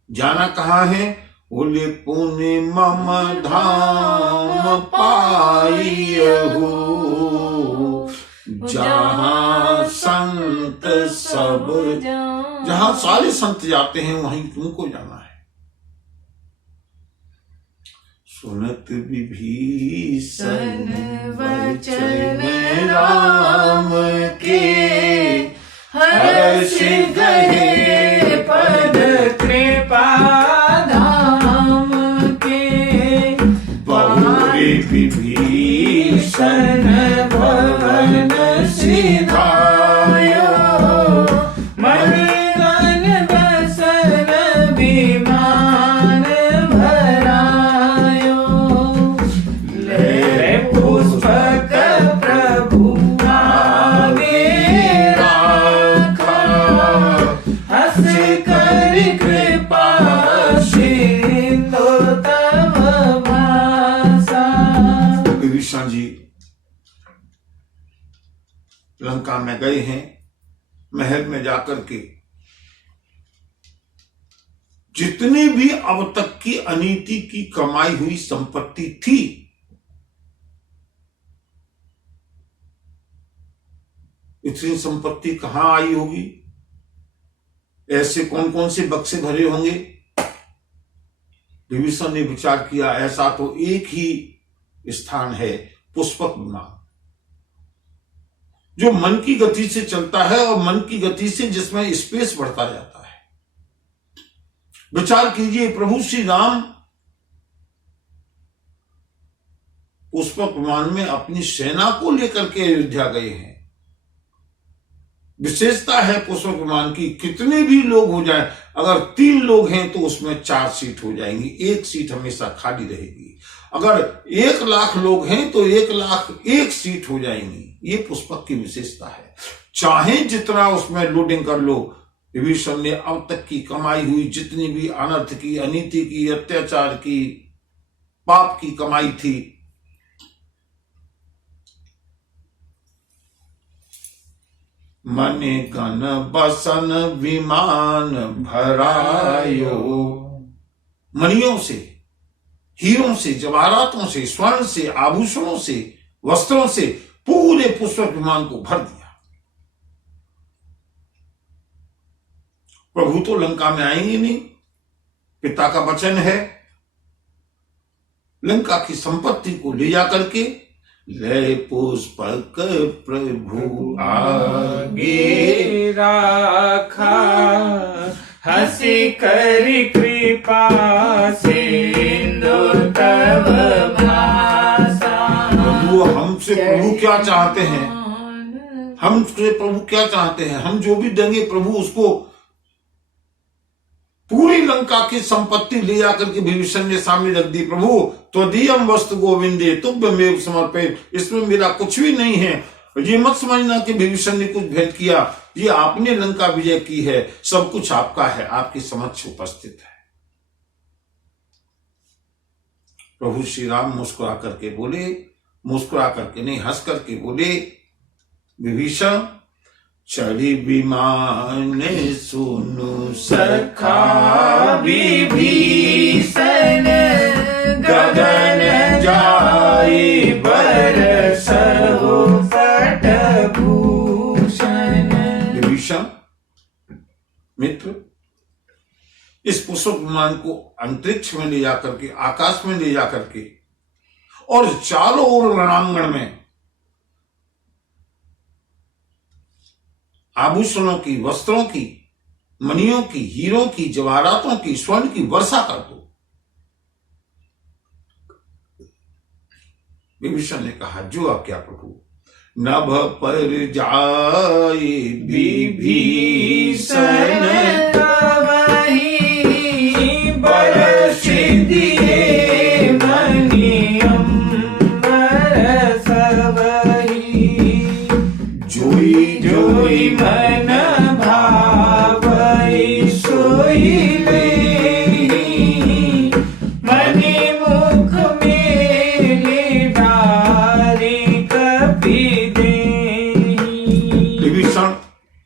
जाना कहां है? बोले पुने मम धाम पाइहु, जहां संत सब, जहां सारे संत जाते हैं वहीं तुमको जाना है। सुनत विभीषण वचन राम के, हर्ष गए पद कृपा धाम के, बहुरे विभीषण भवन सिधायो, मन गन बसन विमान भरायो, ले पुष्पक प्रभु आगे राखा, हंस कर कृपा सिंधु तव भाषा। विभीषण जी लंका में गए हैं, महल में जाकर के जितनी भी अब तक की अनीति की कमाई हुई संपत्ति थी, इतनी संपत्ति कहां आई होगी, ऐसे कौन कौन से बक्से भरे होंगे। विभीषण ने विचार किया, ऐसा तो एक ही स्थान है, पुष्पक विमान, जो मन की गति से चलता है और मन की गति से जिसमें स्पेस बढ़ता जाता है। विचार कीजिए, प्रभु श्री राम पुष्पक विमान में अपनी सेना को लेकर के अयोध्या गए हैं। विशेषता है पुष्पक विमान की, कितने भी लोग हो जाए, अगर 3 लोग हैं तो उसमें 4 सीट हो जाएंगी, 1 सीट हमेशा खाली रहेगी। अगर 1,00,000 लोग हैं तो 1,00,001 सीट हो जाएंगी। ये पुष्पक की विशेषता है। चाहे जितना उसमें लोडिंग कर लो। विभीषण ने अब तक की कमाई हुई जितनी भी अनर्थ की, अनीति की, अत्याचार की, पाप की कमाई थी, मने गण बसन विमान भरायो, मणियों से, हीरों से, जवाहरातों से, स्वर्ण से, आभूषणों से, वस्त्रों से पूरे पुष्पक विमान को भर दिया। प्रभु तो लंका में आएंगे नहीं, पिता का वचन है लंका की संपत्ति को ले जाकर के ले पुष्पक प्रभु आगे राखा, हंसी कर कृपा सिंधु तब भाषा। प्रभु हमसे प्रभु क्या चाहते हैं, हमसे प्रभु क्या चाहते हैं, हम जो भी देंगे प्रभु उसको पूरी लंका की संपत्ति ले जाकर के विभीषण ने सामने रख दी। प्रभु त्वदीयम वस्तु गोविंदे तुभ्यमेव समर्पित, इसमें मेरा कुछ भी नहीं है। ये मत समझना कि विभीषण ने कुछ भेंट किया, ये आपने लंका विजय की है, सब कुछ आपका है, आपके समक्ष उपस्थित है। प्रभु श्री राम मुस्कुरा करके बोले, मुस्कुरा करके नहीं हंस करके बोले, विभीषण चढ़ी विमान सुनु सखा विभीषण, गगन जाई बरसहु पटभूषण। विभीषण मित्र, इस पुष्पक विमान को अंतरिक्ष में ले जाकर के, आकाश में ले जाकर के, और चारों ओर रणांगण में आभूषणों की, वस्त्रों की, मणियों की, हीरों की, जवाहरातों की, स्वर्ण की वर्षा कर दो। विभीषण ने कहा जो आज्ञा प्रभु। नभ पर जाए विभीषण तवहि बरस दिए मणि अम्बर सबहि। जोई जोई मन भावई सोई लेहि, मणि मुख मेलि डारि कपि देहि। विभीषण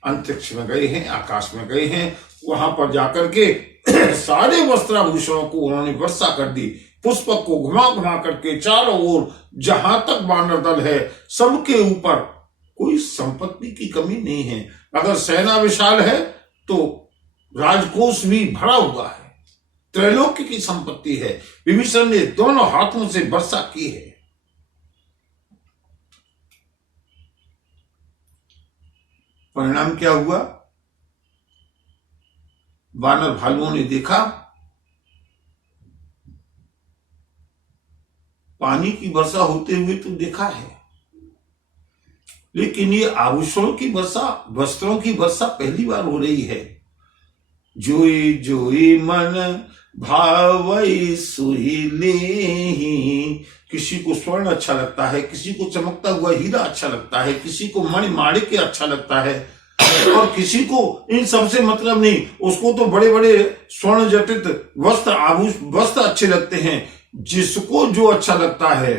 अंतरिक्ष में गए हैं, आकाश में गए हैं, वहां पर जाकर के सारे वस्त्राभूषणों को उन्होंने वर्षा कर दी। पुष्पक को घुमा घुमा करके चारों ओर जहां तक वानर दल है सबके ऊपर कोई संपत्ति की कमी नहीं है। अगर सेना विशाल है तो राजकोष भी भरा हुआ है, त्रैलोक्य की संपत्ति है। विभीषण ने दोनों हाथों से वर्षा की है। परिणाम क्या हुआ? वानर भालुओं ने देखा पानी की वर्षा होते हुए तो देखा है, लेकिन ये आभूषणों की वर्षा, वस्त्रों की वर्षा पहली बार हो रही है। जोई जोई मन भावई सुई लेहि। किसी को स्वर्ण अच्छा लगता है, किसी को चमकता हुआ हीरा अच्छा लगता है, किसी को मणि माणिक अच्छा लगता है, और किसी को इन सबसे मतलब नहीं, उसको तो बड़े बड़े स्वर्ण जटित वस्त्र, आभूषण वस्त्र अच्छे लगते हैं। जिसको जो अच्छा लगता है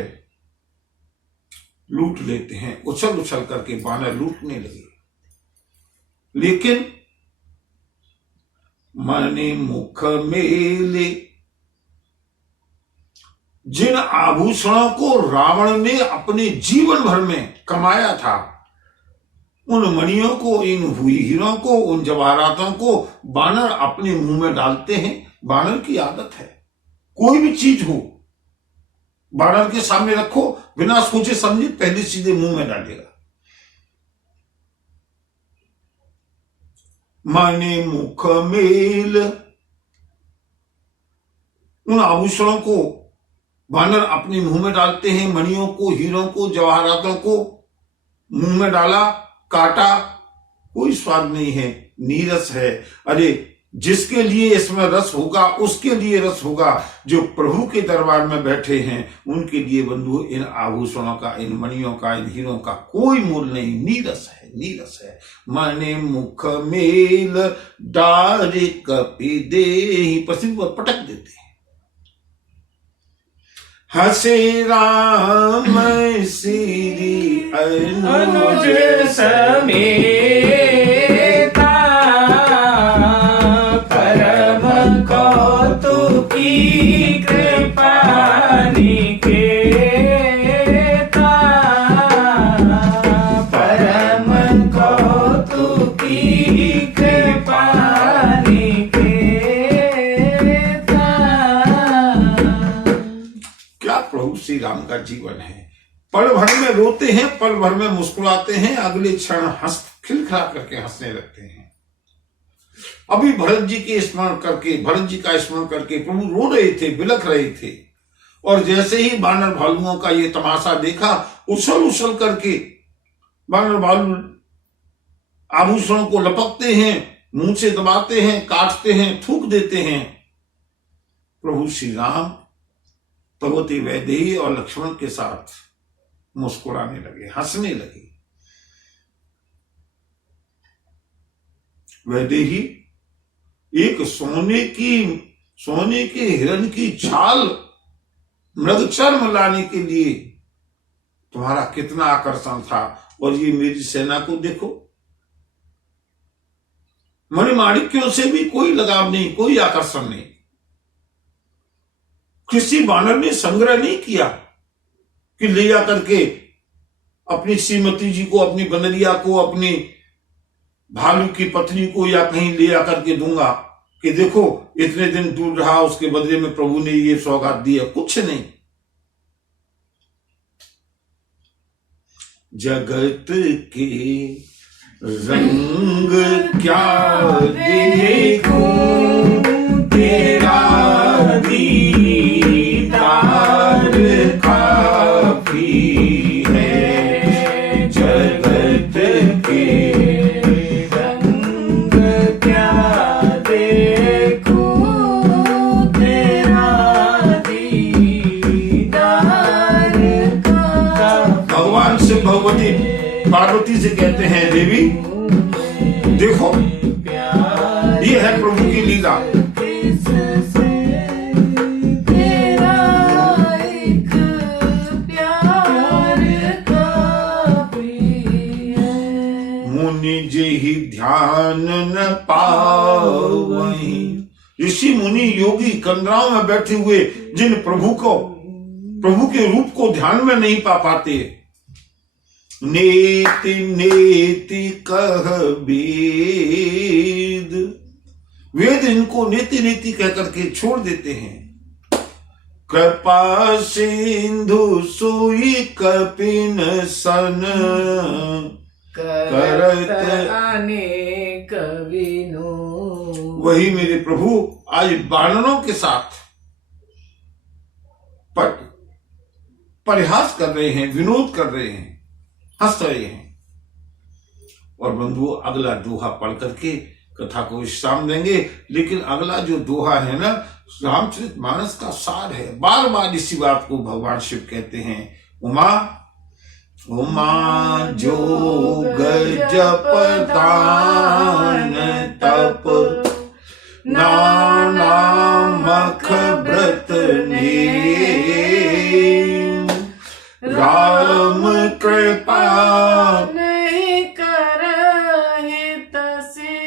लूट लेते हैं। उछल उछल करके वानर लूटने लगे। लेकिन मणि मुख मेले, जिन आभूषणों को रावण ने अपने जीवन भर में कमाया था, उन मणियों को, इन हुई हीरों को, उन जवाहरातों को वानर अपने मुंह में डालते हैं। वानर की आदत है, कोई भी चीज हो वानर के सामने रखो, बिना सोचे समझे पहले सीधे मुंह में डालेगा। मणि मुख मेल, उन आभूषणों को वानर अपने मुंह में डालते हैं। मणियों को, हीरों को, जवाहरातों को मुंह में डाला, काटा, कोई स्वाद नहीं है, नीरस है। अरे जिसके लिए इसमें रस होगा उसके लिए रस होगा। जो प्रभु के दरबार में बैठे हैं उनके लिए बंधु इन आभूषणों का, इन मणियों का, इन हीरों का कोई मूल नहीं। नीरस है, नीरस है। मने मुख मेल डार कपि देहि, पश्चिम को पटक देते हैं। हसे राम श्री अनुज समेता, परम कौतुकी कृपा निकेता, परम कौतुकी कृपा निकेता। क्या प्रभु श्री राम का जीवन है। पल भर में रोते हैं, पल भर में मुस्कुराते हैं, अगले क्षण हंस खिलखिला करके हंसने लगते हैं। अभी भरत जी के स्मरण करके, भरत जी का स्मरण करके प्रभु रो रहे थे, बिलख रहे थे। और जैसे ही बानर भालुओं का ये तमाशा देखा, उछल उछल करके बानर भालू आभूषणों को लपकते हैं, मुंह से दबाते हैं, काटते हैं, थूक देते हैं। प्रभु श्री राम भगवती वैदेही और लक्ष्मण के साथ मुस्कुराने लगे, हंसने लगे। वैदेही एक सोने के हिरण की छाल मृगचर्म लाने के लिए तुम्हारा कितना आकर्षण था, और ये मेरी सेना को देखो, मणिमाणिक्यों से भी कोई लगाव नहीं, कोई आकर्षण नहीं। किसी बानर ने संग्रह नहीं किया कि ले जा करके अपनी श्रीमती जी को, अपनी बनरिया को, अपनी भालू की पत्नी को या कहीं ले जा करके दूंगा कि देखो इतने दिन दूर रहा, उसके बदले में प्रभु ने ये सौगात दिया। कुछ नहीं। जगत के रंग क्या देखूं, तेरा दीदार काफी है। जगत के रंग क्या देखूं, तेरा दीदार का। भगवान से भगवती पार्वती से कहते हैं, देवी देखो ये है प्रभु की लीला। मुनि जेहि ध्यान न पावहि, ऋषि मुनि योगी कंदराओं में बैठे हुए जिन प्रभु के रूप को ध्यान में नहीं पा पाते, नेति नेति कह वेद इनको नेति नेति कह करके छोड़ देते हैं। कृपा सिंधु सोई कपिन सन, करत अनेक विनो। वही मेरे प्रभु आज बानरों के साथ परिहास कर रहे हैं, विनोद कर रहे हैं, हंस रहे हैं। और बंधु अगला दोहा पढ़ करके कथा को विश्राम देंगे। लेकिन अगला जो दोहा है ना, रामचरितमानस का सार है। बार बार इसी बात को भगवान शिव कहते हैं। उमा जोग जप दान तप, नाना मख व्रत नेम, राम कृपा नहीं करहि तसे,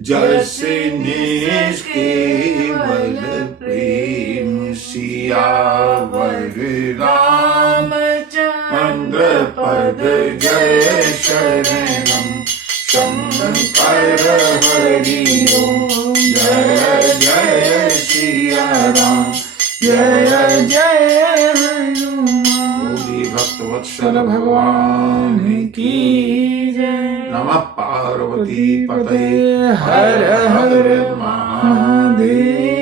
जैसे निष्केवल प्रेम सियावर रामचंद्र पद जय शरणम शंकर हरि ओम। जय जय सिया राम, जय जय हनुमान। भक्तवत्सल भगवान की जय। नमः पार्वती पते हर हर महादेव।